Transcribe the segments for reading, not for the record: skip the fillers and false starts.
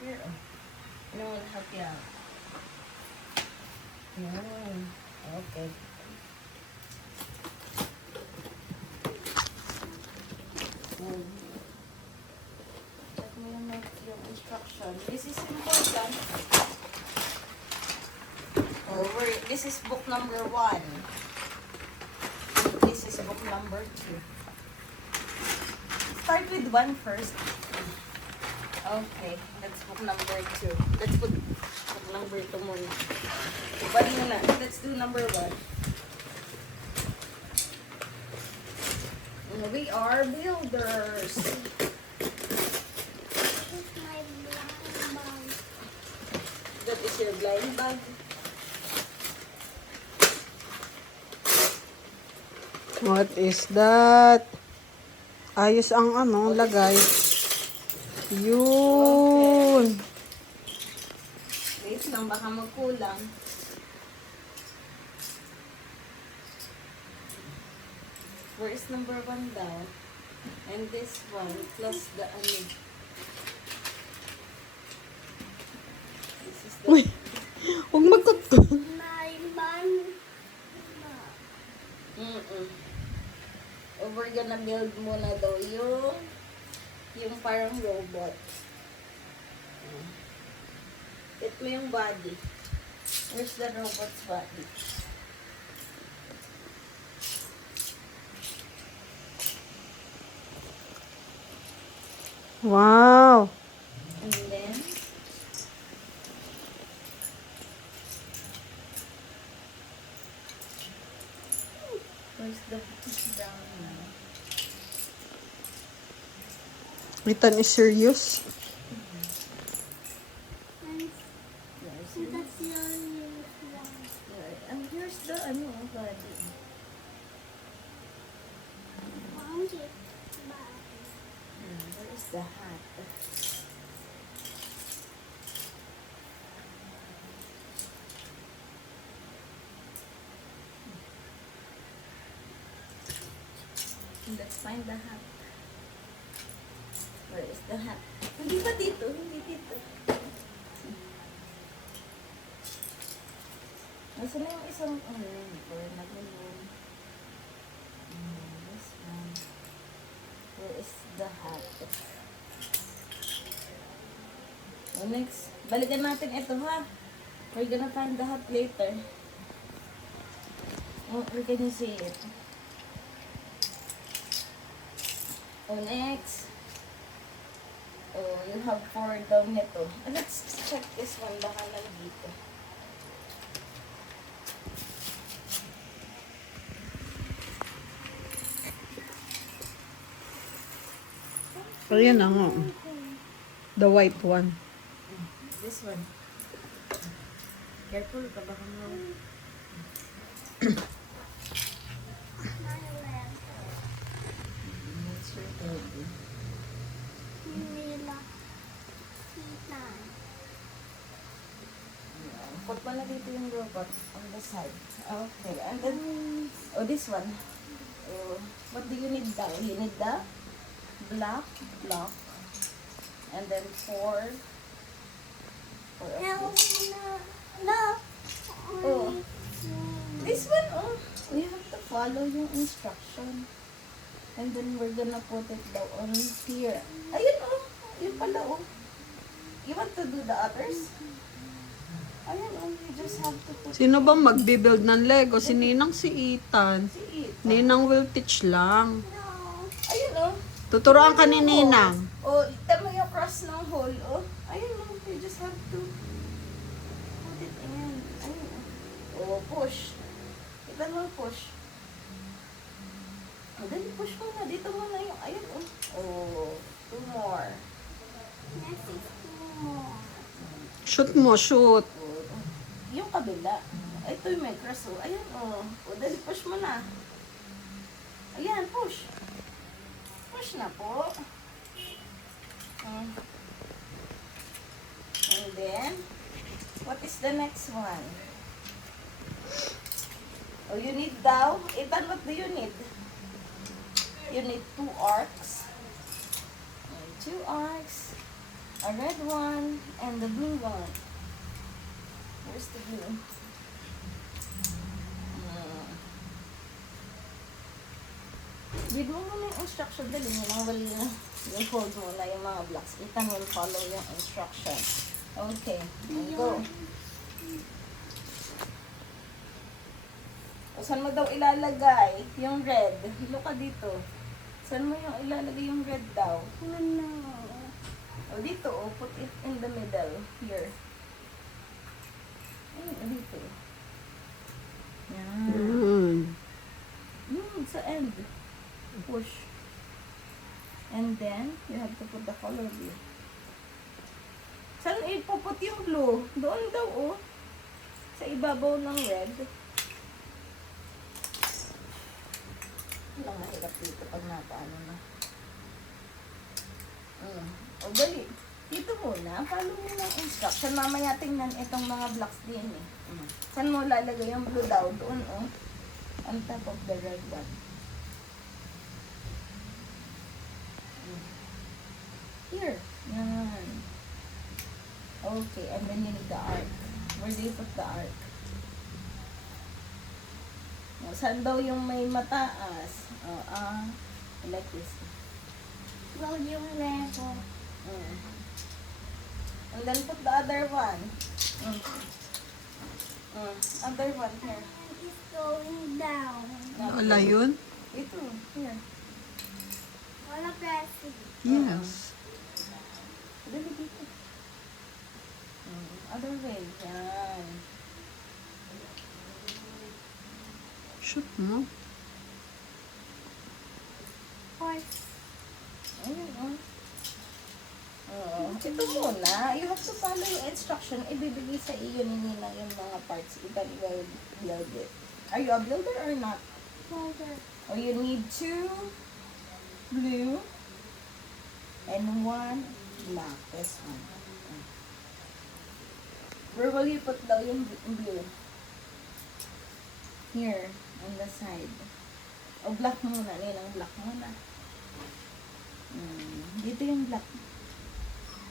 Here, oh. No one help you out. Okay. Check mo yung instruction. This is important. This is book number 1. This is book number 2. Start with 1 first. Okay, that's book number 2. Let's put book number 2 muna. Bali muna. Let's do number 1. We are builders. It's my blind bag. That is your blind bag. What is that? Ayos ang lagay. Yun. Wait lang, baka magkulang. Where is number 1 daw? And this one, plus the This is the... Uy, huwag magkutko. My blind bag. We're gonna build muna daw yung parang robot. Hit mo yung body. Where's the robot's body? Wow. And then, where's the brown now? Ethan is serious. And Where's that's your use one. and here's the body. Found it. Bag. Where is the hat? Let's find the hat. Where is the hat? Hindi ba dito? Hindi dito. Nasa na yung isang, before nagulong. This one. Where is the hat? Next, balikan natin ito ha. We're gonna find the hat later. Oh, where can you see it? Oh, next. Oh, you have 4 daw nito. Let's check this one. Baka nandito. Ayan na nga. The white one. This one. Careful ka baka mo. My leg. That's your baby. Nila. Titan. Put mo na dito yung robot on the side. Okay. And then, oh, this one. Oh, what do you need daw? You need the black block. And then 4 of Help this. me na. Oh. This one, oh. We have to follow yung instruction. And then we're gonna put it daw on here. Ayun, oh. Yun pala, oh. You want to do the others? Ayun, oh. You just have to put Sino bang magbibuild ng Lego? Si Ninang, si Ethan. it. Ninang will teach lang. No. Ayun, oh. Tuturuan ka ni Ninang. Oh, tama yung cross ng hole, oh. Ayun, oh. You just have to put it in. Ayun, oh. Oh, push. Kita mo push. Oh, then push mo na. Dito mo na yung, ayun, oh. Oh, 2 more. Next is 2 more. Shoot mo, shoot. Oh, yung kabila. Ito yung may cross, oh. Ayun, oh. Oh, then push mo na. Ayan, push. Push na po. And then, what is the next one? Oh, you need daw. Ethan, what do you need? You need 2 arcs. 2 arcs. a red one, and the blue one. Where's the blue? Read mo muna yung instruction. Dali mo nang wali na. Yung hold mo na yung mga blocks. Ethan will follow yung instruction. Okay. Go. O, saan mo daw ilalagay yung red? Look ka dito. Saan mo yung ilalagay yung red daw? No. O, dito. O, put it in the middle. Here. Ay, dito. Yan. Sa end. Push. And then, you have to put the color blue. Saan ipuput yung blue? Doon daw, oh. Sa ibabaw ng red. Walang mahirap dito pag napaano na. O, dali. Dito muna. Follow mo ng instruction. Mamaya tingnan itong mga blocks din, eh. Saan mo lalagay yung blue daw? Doon, oh. On top of the red one. Here. Yan. Okay, and then you need the arc. Where do you put the arc? O, saan daw yung may mataas? Like this. Well, yung level. And then put the other one. Other one here. It's going down. Wala yun? Ito, here. Wala pressing. Yes. Dali dito. Other way. Yan. Shoot mo. Horse. Ayun, oh. Ito muna. You have to follow yung instruction. Ibibigay sa iyo ni Ninang yung mga parts. Iba will build it. Are you a builder or not? Holder. Or you need 2 blue and 1 black. This one. Where will you put daw yung blue? Here, on the side. O, black muna. Ninang black muna. Dito yung black.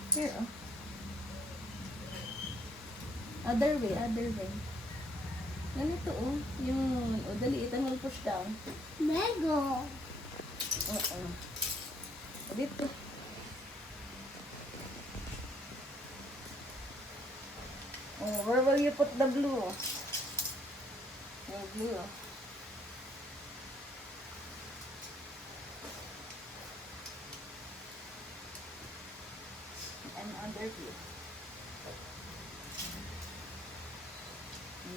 Here, oh. Other way, other way. Ganito, oh. Yung, dali, itang will push down. Lego. Dito. Oh, where will you put the blue? Yung blue. And under blue.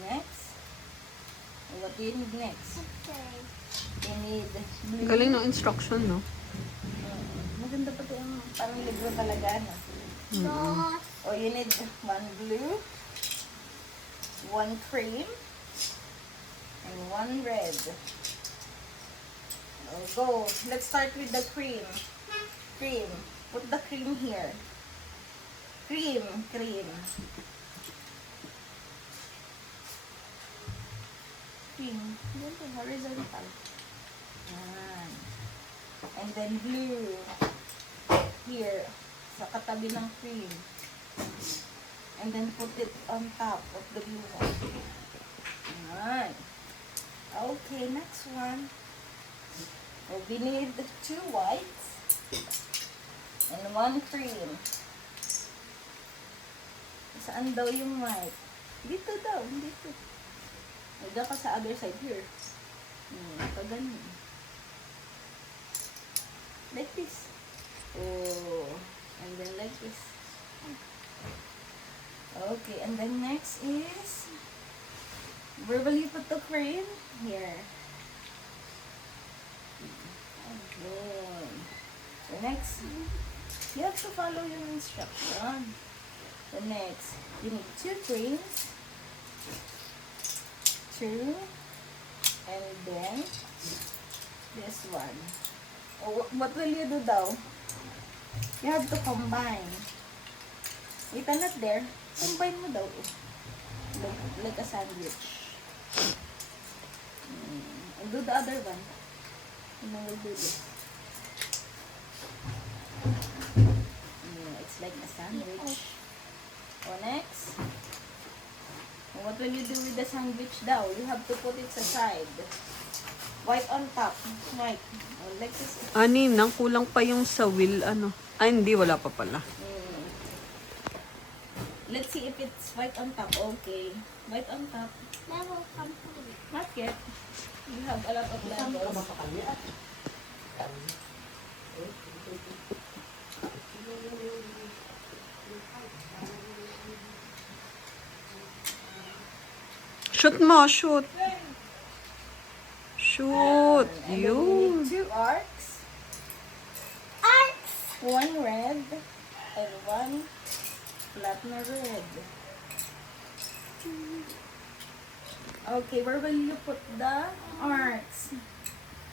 Next. What do you need next? Okay. You need blue. Galing ng instruction, no? Maganda pa ito yung parang libro talaga, no? Dos. Oh, you need 1 blue, 1 cream, and 1 red. Oh, go. Let's start with the cream. Cream. Put the cream here. Cream. Cream. Cream. Dito, horizontal. Yan. And then blue. Here. Sa katabi ng cream. And then put it on top of the blue one. Yan. Okay, next one. So we need 2 whites and 1 cream. Saan daw yung white? Dito daw, dito. Huwag ka sa other side here. Pag ganun. Like this. Oh, and then like this. Okay, and then next is, where will you put the cream? Here. Okay. So next, you have to follow your instruction. The next, you need 2 creams, 2, and then this one. Oh, what will you do daw? You have to combine. Wait, not there. Combine mo daw. Like a sandwich. And do the other one. And then we'll do this. Yeah, it's like a sandwich. Oh, next. What will you do with the sandwich daw? You have to put it aside. White on top. White. Oh, like this. Ninang, kulang pa yung sa wheel, ano. Ay, hindi, wala pa pala. Let's see if it's white on top. Okay. White on top. Level complete. Not yet. You have a lot of levels. Shoot mo, shoot. Shoot. And then we Yun. need 2 arcs. Arcs. 1 red and 1 platinum red. Okay, where will you put the arcs?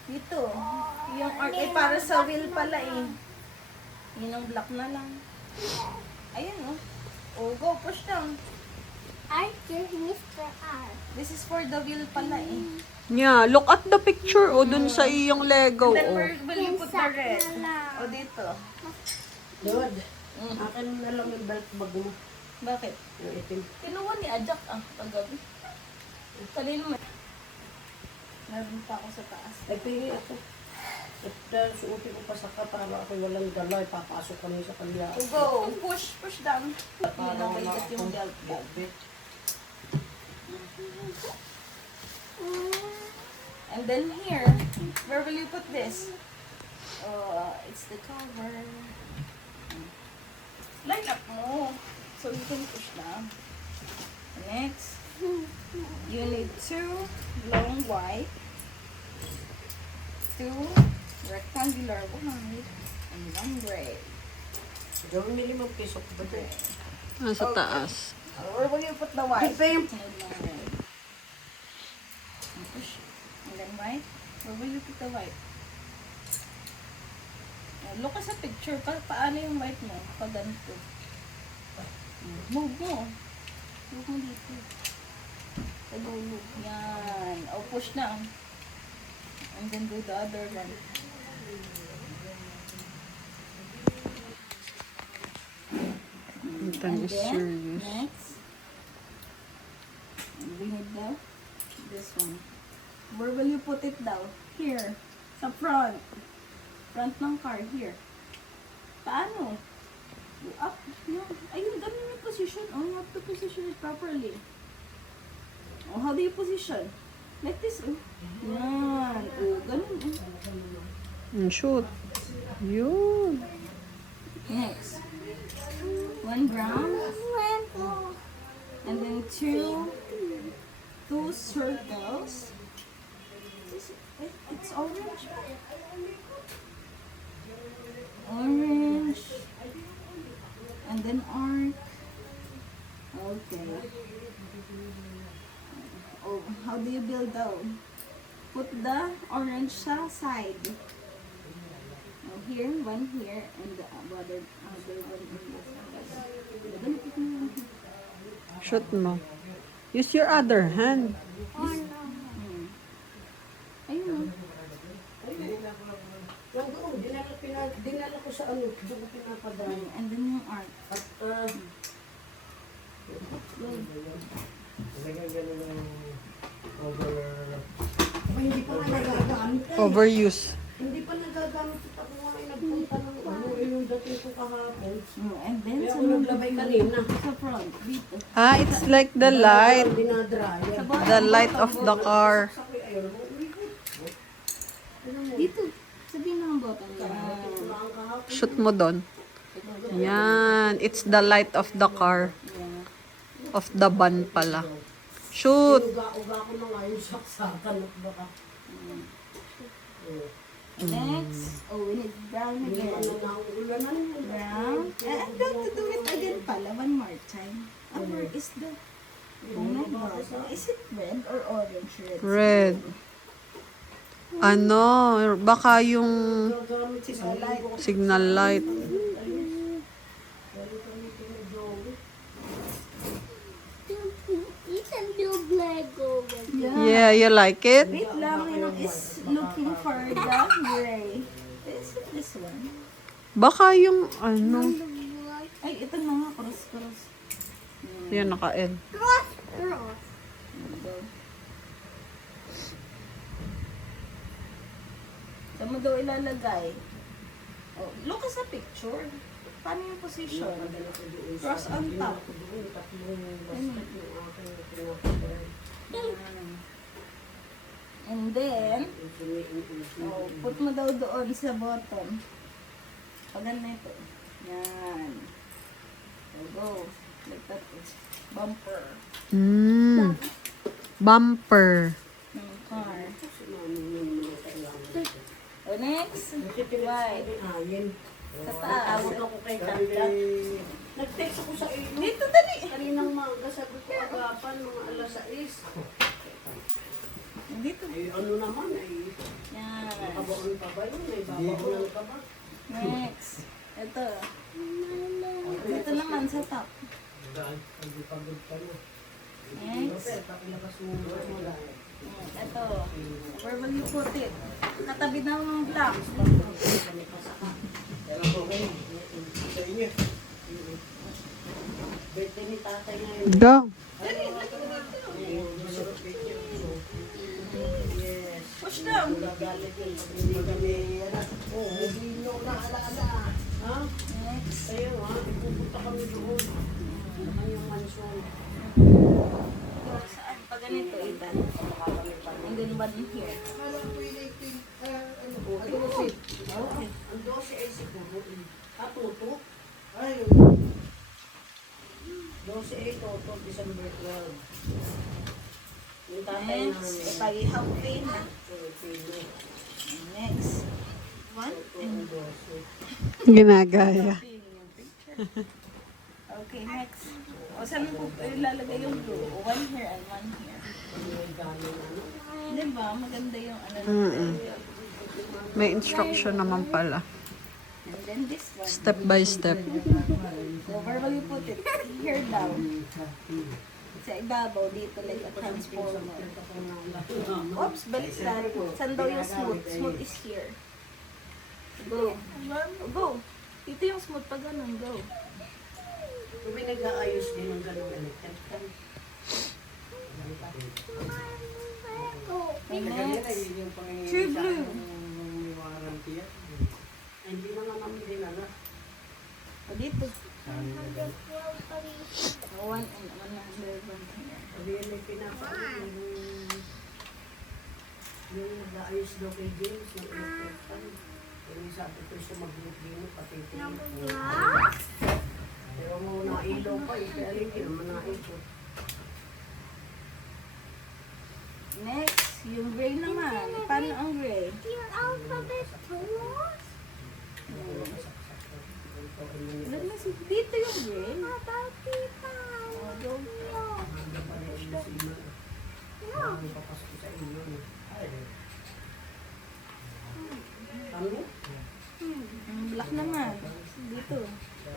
Dito. Yung arc ay para sa wheel pala eh. Yun ang black na lang. Ayan oh. Oh, go, push down. Arc is Mr. R. This is for the wheel pala eh. Yeah, look at the picture, oh, dun sa iyong Lego, And then oh. where will you put the red? na O dito. Lord, akin na lang yung belt bag mo. Bakit? Yung itim. Kinuha ni Ajak kagabi. Kanino may... Meron pa ako sa taas. Ay, pili ako. At suotin ko pa sa ka para ako walang gala. Papasok kami sa kanya. Go! Push down. Yun ang maigat yung belt bag. And then here, where will you put this? It's the cover. Line up mo. So you can push down. Next, you need 2 long white, 2 rectangular white, and 1 gray. Gawin mo 5 piso ko ba ito? Nasa taas. Where will you put the white? Bam! And red. And push. And then white. Where will you put the white? Look sa picture. Paano yung white mo? Pag ganito. Move mo. Move mo dito. Sa dulo. Yan. O, push na. And then do the other one. Ito And is then, serious. next, we need this one. Where will you put it daw? Here. Sa front. Front ng car. Here. Paano? Go up. No. Ayun, ganun yung position. Oh, you have to position it properly. Oh, how do you position? Like this. Oh. Yan. Oh, ganun. Oh. And shoot. Yun. Next. 1 brown. Lego. And then 2 circles. It's orange. Orange. And then arc. Okay. Oh, how do you build out? Put the orange sa side. Oh, here, 1 here, and the other one in the side. Shoot mo. Use your other hand. Oh no. Ayun. Yung doon, dinala ko sa ano, doon ko pinapadaan. And then yung arc. At, hindi pa nga nagagamit eh. Overuse. Hindi pa nagagamit ito kung ay nagpunta ng ano, yung dating ko kahapon. And then Kaya sa ako naglabay kanina. sa front, dito. It's like the light. Dinadryer. The light of the car. Sabi, ayun, Dito. Sabihin ng bottom. Yan. ang kahapon. Shoot mo doon. Yan. It's the light of the car. Yan. Of the van pala. Shoot. Uga-uga ko na nga yung saksakan at baka. Next. Oh, we need brown Hindi again. naman nauulanan yun. Brown. And don't to do it again pala. One more time. Where is the... Oh my God. Is it red or orange red? Red. Ano, baka yung Gagamit si signal light. You can build Lego with it. Yeah, you like it? Wait lang. Is looking for the gray. Is it this one? Baka yung ano. Ay, ito na nga, cross. Yan, naka-L. Cross. Go. Saan mo daw ilalagay? Oh, look sa picture. Paano yung position? Cross on top. And then, oh, put mo daw doon sa bottom. Pag ganito. Yan. So, go. Like that is bumper Bumper. ng car. O next, white. Sa taas. Tawag ako kay Kanda. Nag-text ako sa iyo. Dito, dali. Kaninang maaga sabi ko agapan mga alas 6. Dito. Eh ano naman eh. Yan. Nakabaon pa ba yun? May babaon ka ba? Next. Ito. Dito naman sa top. Hindi pagod ka na. Next. Pakilakas mo mo. Ito. Where will you put it? Katabi ng black. Sa inyo. Birthday ni tatay ngayon. Go. Yes. Push down. Gagalit yun. Pag hindi kami, oh, hindi nyo naalaala. Ha? Next. Sa'yo ha, ipupunta kami doon. Sa kanyang mansyon. Saan? Pag ganito, itan. And then one here. Ano kasi? Ang 12 ay siguro. Tuto? Ay, 12 ay Toto, December 12. Yung tatay Next. namin. Pag-ihap pain na. Filipino. Next. One. And Ginagaya. okay, next. O saan mo ilalagay yung blue? One here and one here. Di ba? Maganda yung ano. May instruction naman pala. And then this one. Step by step. So where will you put it? Here down. Sa ibabaw dito like a transformer. Oops, balik na. Saan daw yung smooth? Smooth is here. Go. Go. Dito yung smooth pag ganun. Go. Kung may nag-aayos din ng gano'ng electric kan. Next. True blue. Hindi naman namin dinala. O dito. One and another one here. Sabi yan may pinapaano yung nag-aayos daw kay James ng electric kan. Yung sabi ko siya mag-group din pati ito. Pero mo nailaw pa eh. Kaya hindi naman naikot. Next, yung gray naman. Paano ang gray? Your alphabet tools? Dito yung gray. About people. O, go. Papasok sa inyo. Ano? Ang black naman. Dito.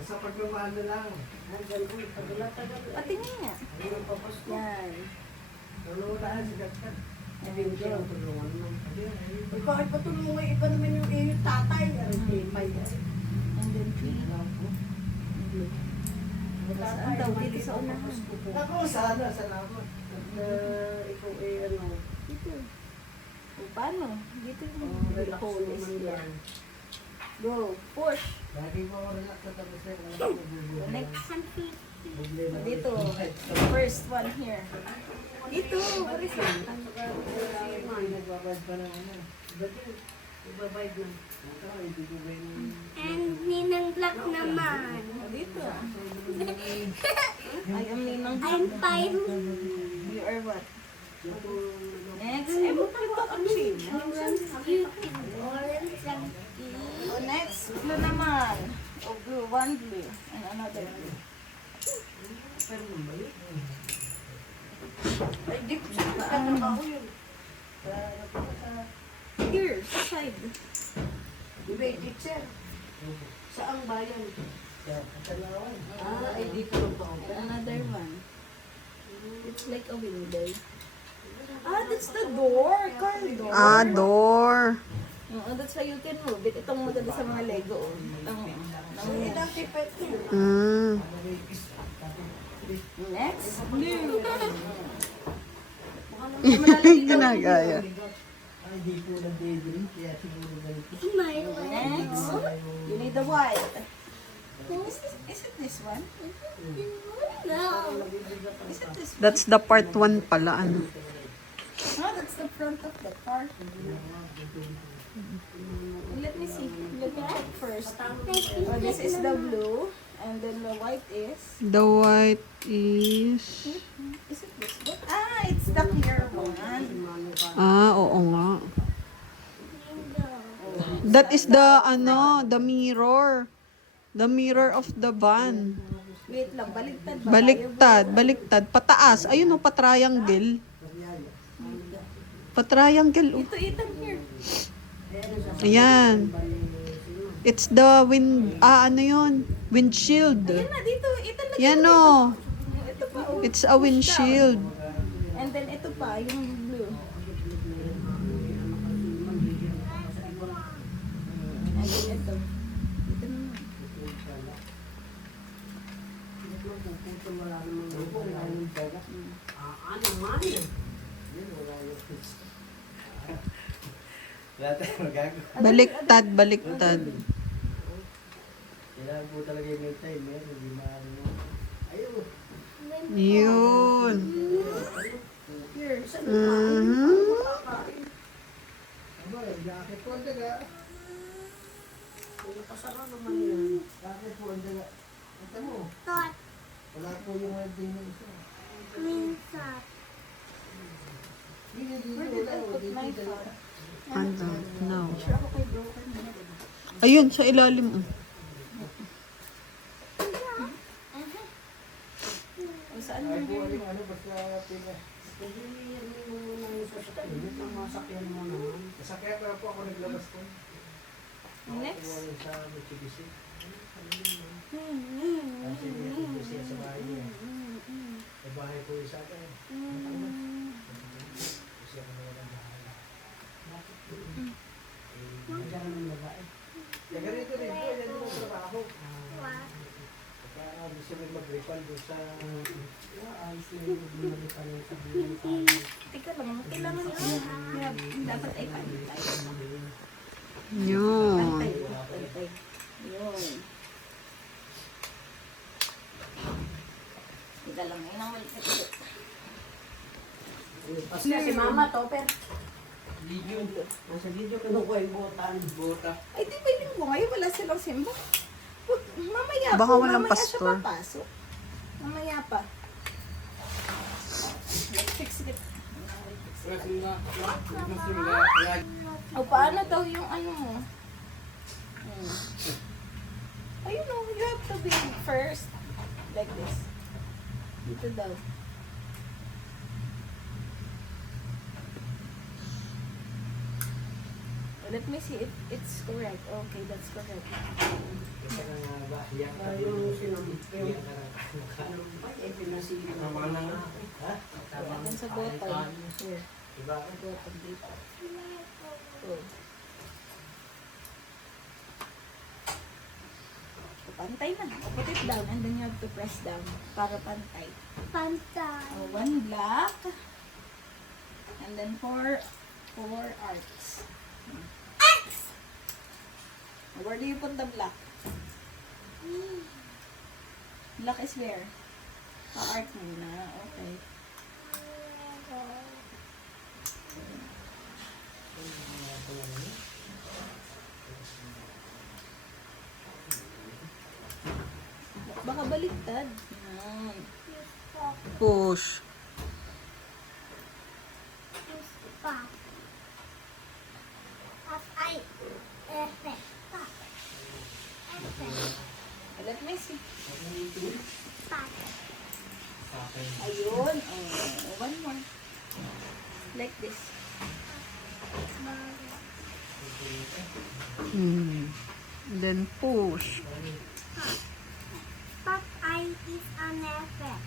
Sa pagmamahal na lang. Nandyan ko, tagal-tagal. Patingin nga. Ano papasok? Yan. Lululaan si Gatkat. Hindi ko siya tulungan mo. Bakit pa tulungan? Iba naman yung iyong tatay. Hindi pa yan. And then three. Blue. Saan daw? Dito sa unahan. Ako, sana, salamat. Ikaw eh, ano, Dito. O, paano? Dito yung relax hole is naman here. yan. Go. Push. Lagi mo relax sa tapos na kung ano The next. problema. Dito. First one here. Dito. What is it? Nagbabad pa ng ano. Ibabayad na. Ito, ibibigay ng... And Ninang Black naman. O, dito. I am Ninang. I'm five. You are what? Next. Eh, bakit ito ang shade? Orange and O, next. Blue naman. O, blue. One blue. And another blue. Pero mabalik. Ay, di ko siya nagtatrabaho yun. Here, sa side. Iba, teacher. Saang bayan? Katalawan. Ay dito lang ba And another one. It's like a window. Ah, that's the door. Car door. Ah, door. That's why you can move it. Itong maganda sa mga Lego. Oh. Mm. Next. Ginagaya. Ay, di po nag-daydream, kaya siguro ganito. Next. You need the white. Is it this one? No. Is it this one? That's the part 1 pala. Ano? No, that's the front of the car. Let me see. Let me check first. Oh, this is the blue. And then the white is... The white is... Is it this one? Ah, it's the clear one. Oo nga. That is the, ano, the mirror. The mirror of the van. Wait lang, baliktad ba? Baliktad, baliktad. Pataas. Ayun o, patriangle. Patriangle. Ito, here. Ayan. It's the ano yun? Windshield. Yan na, dito. Ito na. Yan o. Ito pa. Oh. It's a windshield. And then ito pa, yung blue. And then ito. Ito na. Wala tayong magagawa. Baliktad, baliktad. Kailangan po talaga yung may time, eh. Hindi maaari mo. Ayun. Yun. Here. Mhm. Aba, bakit po ang daga? Nakasara naman yan. Bakit po ang daga? Ito mo. Tot. Wala po yung welding ng isa. Minsan. Hindi, hindi, Where did I wala. put my Dito, phone? Ano? No. Sure ako kay broken. Ayun, sa ilalim. Oh. O saan ay mo po, yun? ano, basta pinag... Hindi yan yung muna yung sasakyan. Ang masakyan mo naman. Masakya pa po ako naglabas ko. Next. Ako po sa Mitsubishi. Kasi Mitsubishi sa bahay niya. Sa bahay po yung sa akin. Kasi ako na walang bahay. Diyan ang babae. Kaya ganito rin po, yan yung trabaho. What? Kaya gusto rin mag-refund doon sa... Ayos na yung bumalik ka ng sabihin sa akin. Teka lang, kailangan yun. Dapat ay pantay. Yun. Pantay. Yun. Teka lang, yun ang maliit. Kasi na si Mama, Topper. Video. Nasa video kinukuha yung botan. Bota. Ay, di ba yung ngayon wala silang simba? Mamaya Baka po, walang mamaya pastor. siya papasok. Mamaya pa. Let's fix it. O, paano daw yung ano mo? Ayun o, you have to be first. Like this. Dito daw. Let me see if it's correct. Okay, that's correct. Kasi nga ba, hiyak ka din. Yung sinabi. Hiyak ka lang. Ay, pinasili. Tama na nga. Ha? Ayan sa bottom. Here. Diba? Bottom dito. Oh. Pantay na. Put it down and then you have to press down para pantay. Pantay. One black and then four arcs. X. Where do you put the black? Black is where? Arc muna. Okay. Baka baliktad. Yan. Push. Stop. Ay. Effect. Stop. Effect. Let me see. Stop. Ayun. Oh, one more. Like this. Then push. Stop. I is an effect.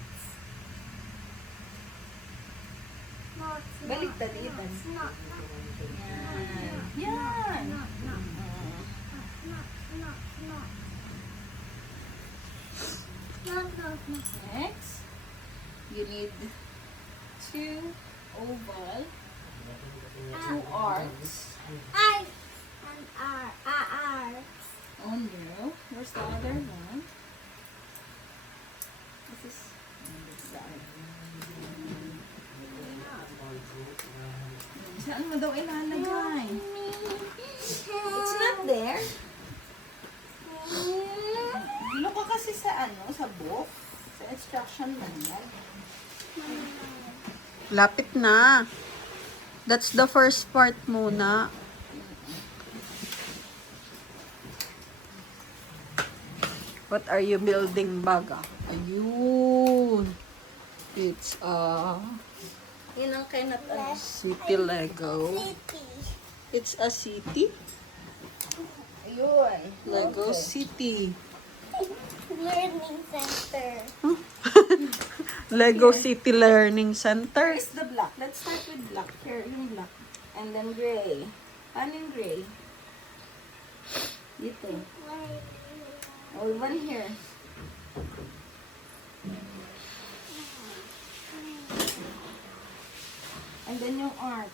Not. Baliktad, Ethan. Not. Yan. Yan. Not. Next, you need 2 oval, 2 arcs. I and R. Oh no, where's the other one? This is this side. Saan mo daw ilalagay? It's not there. Look ka kasi sa sa book. Sa instruction manual. Lapit na. That's the first part muna. What are you building, Baga? Ayun. It's a Yun ang kinat city Lego. City. It's a city. Ayun. Lego Okay. City. Learning center. Lego City Learning Center. Where is the black? Let's start with black. Here, yung black. And then gray. Ano yung gray? Dito. Oh, one here. And then yung arc.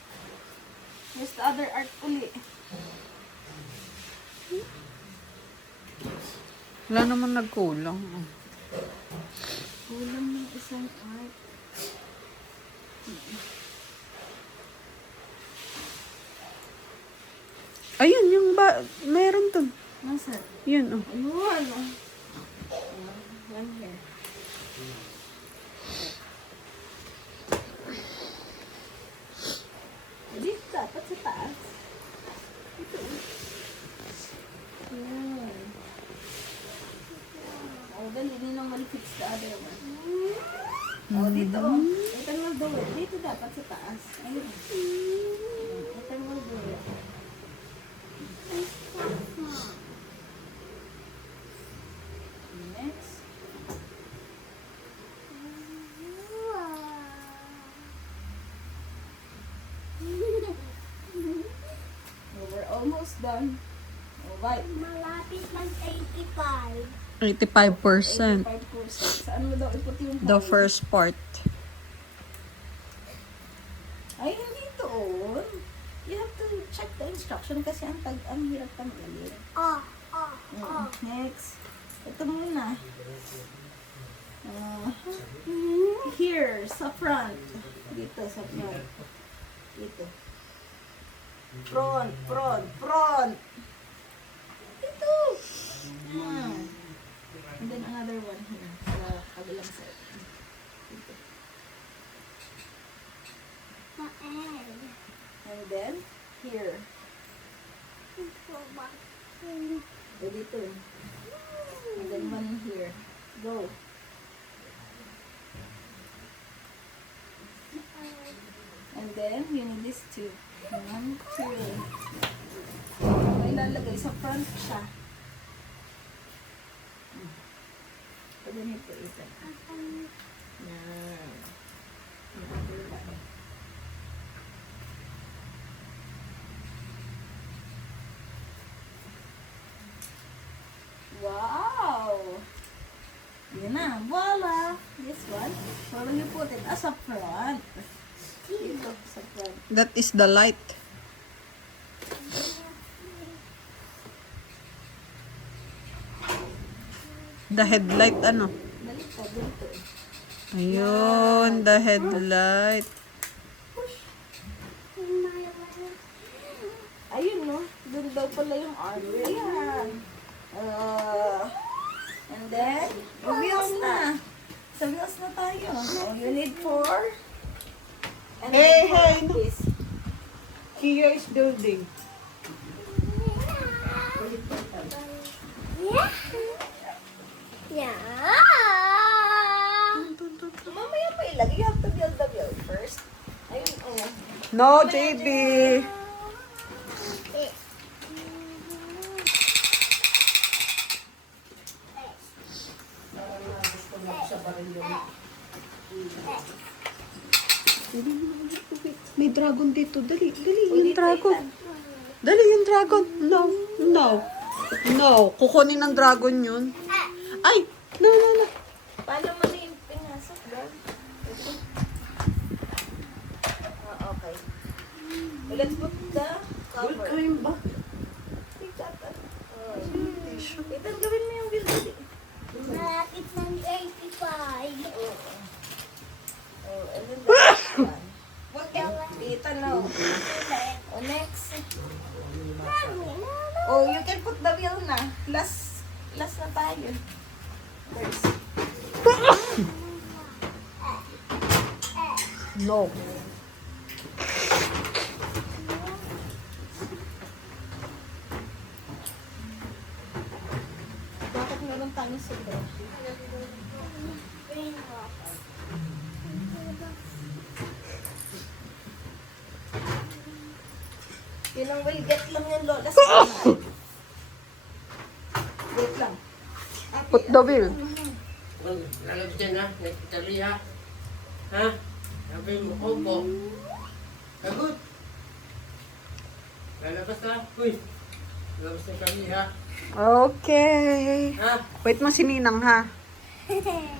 Where's the other arc uli? Wala naman nagkulang. Kulang ng isang arc. Ayun, yung meron dun. Nasa? Yun, oh. Ayun. One here. Dito dapat sa taas. Ito. Yan. Oh, dali din naman fix the other one. Oh, dito. Ito mo do it. Dito dapat sa taas. Ayun. Ito mo do it. Next. Oh, we're almost done. Alright. Malapit mag-85. 85%. 85%. Saan mo daw iputi yung The point? first part. Ay, hindi doon. You have to check the instruction kasi ang hirap tanggalin. Next. Ito muna. Here, sa front. Dito, sa front. Dito. Front. Dito. And then another one here. Sa kabilang side. Dito. And then, here. O dito. And then one here. Go. And then, you need this two. 1, 2. May ilalagay sa front siya. Pwede nito isa. Yan. Another one. Wow! Yun na. Voila! This one. Where will you put it? Sa front. Dito, sa front. That is the light. The headlight, ano? Dito, dito. Ayun, the headlight. Ayun, no? Doon daw pala yung armor. Ayan. And then, wheels na. Sa wheels na tayo. Oh, you need 4. And Hey, then hey, four is Kia is building. Yeah. mamaya pa ilagay. You have to build the wheel first. Ayun, oh. No, JB. Gusto mo sa baril yung May dragon dito. Dali, dali. O, Yung dito, dragon. Ethan. Dali, yung dragon. No, no. No, kukunin ng dragon yun. Ay, no, no, no. Paano mo na yung pinasok, ba? Okay. Okay. Let's put the Huwag cover. kayong ba? Ethan, gawin mo yung building. Malapit ng 85. Oh, and then the next one. Wag Ethan, no. Oh, next. Oh, you can put the wheel na. Last na tayo. First. No. Bakit meron tayo sobra? Green rock. Yun ang will get lang yung lola sa kanal. Wait lang. Put the wheel. Lalabas dyan ha, nagtali ha. Ha? Sabi mo, opo. Sagot. Lalabas ha. Uy. Lalabas na kami ha. Okay. Ha? Wait mo si Ninang, ha? Hehehe.